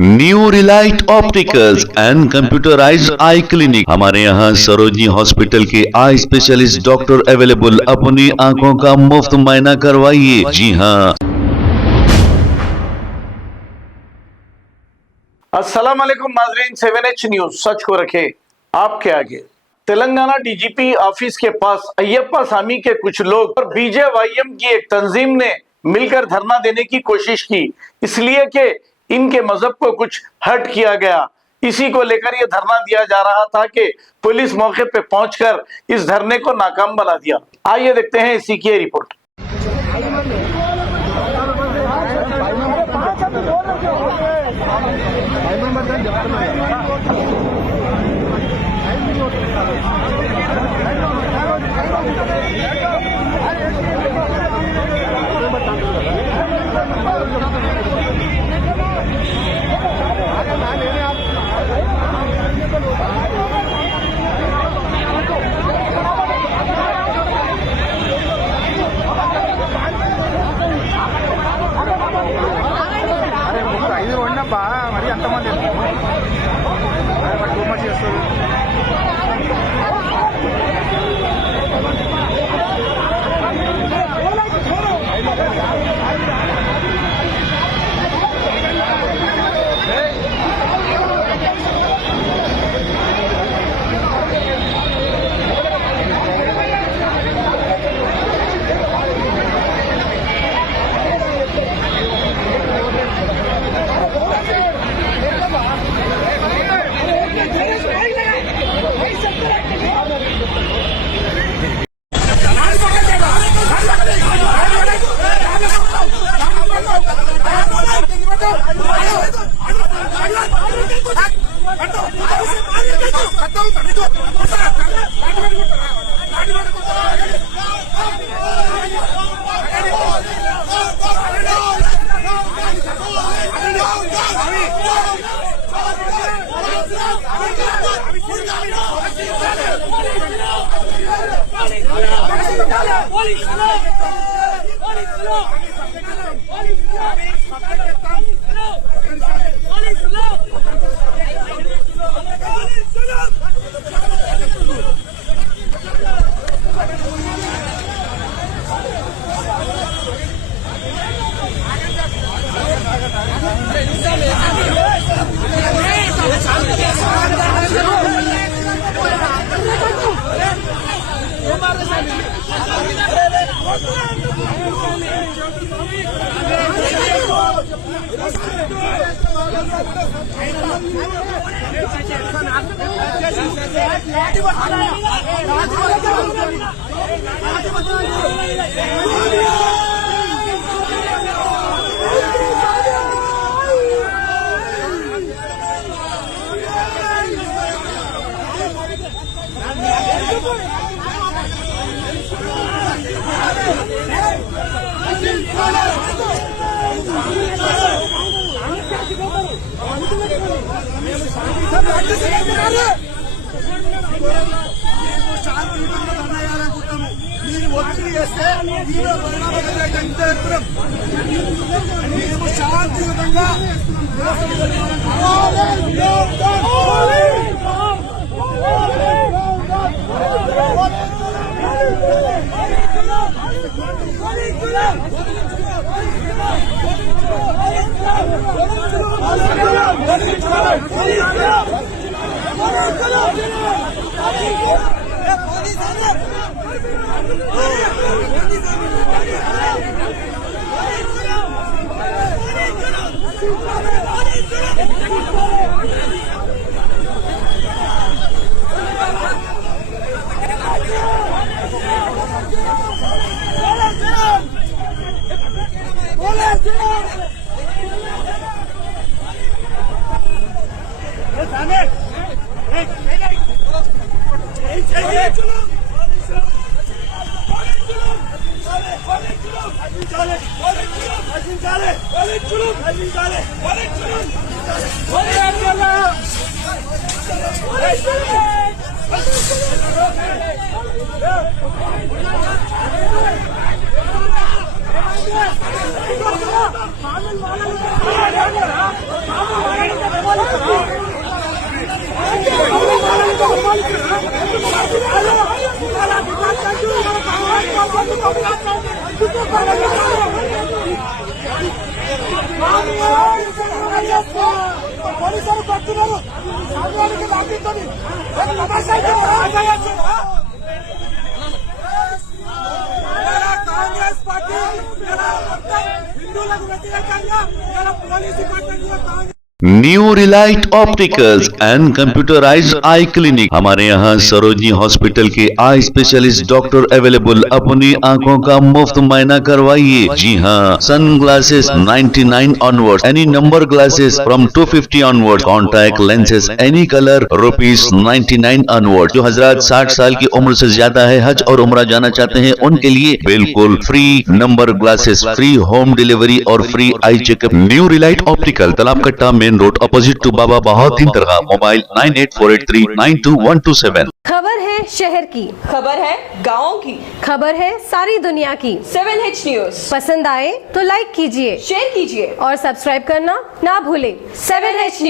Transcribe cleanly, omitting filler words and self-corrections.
New Relight opticals and computerised I clinic. हमारे यहाँ Sarojini hospital के आई स्पेशलिस्ट डॉक्टर अवेलेबल। अपनी आंखों का मुफ्त मुआयना करवाइए। जी हाँ। अस्सलाम वालेकुम नाज़रीन, 7H न्यूज सच को रखे आपके आगे। तेलंगाना डीजीपी ऑफिस के पास अय्यप्पा स्वामी के कुछ लोग और बीजेवाईएम की एक तंजीम ने मिलकर धरना देने की कोशिश की, इसलिए कि इनके मजहब को कुछ हर्ट किया गया। इसी को लेकर यह धरना दिया जा रहा था कि पुलिस मौके पे पहुंचकर इस धरने को नाकाम बना दिया। आइए देखते हैं इसी की रिपोर्ट। మరి అంతమంది టూ మచ్ చేస్తారు. Come on, పోలీసులు పడుతున్నారు సామాన్యుడికి లాభిస్తుంది కాంగ్రెస్ పార్టీ హిందువులకు వ్యతిరేకంగా police department new Relight opticals and computerised I clinic. हमारे यहाँ सरोजनी हॉस्पिटल के आई स्पेशलिस्ट डॉक्टर अवेलेबल। अपनी आंखों का मुफ्त मुआयना करवाइए। जी हाँ, sunglasses 99 onward, any number glasses from 250 onward, contact lenses any colour ₹99 onward. जो हजरात 60 साल की उम्र से ज्यादा है, हज और उम्रा जाना चाहते हैं, उनके लिए बिल्कुल free number glasses, free home delivery और free eye checkup. New relight optical, Talab Katta, main road, opposite to Baba Bahauddin dargah. Mobile 9848392127। खबर है शहर की, खबर है गाँव की, खबर है सारी दुनिया की। 7H न्यूज पसंद आए तो लाइक कीजिए, शेयर कीजिए और सब्सक्राइब करना ना भूलें। 7H news.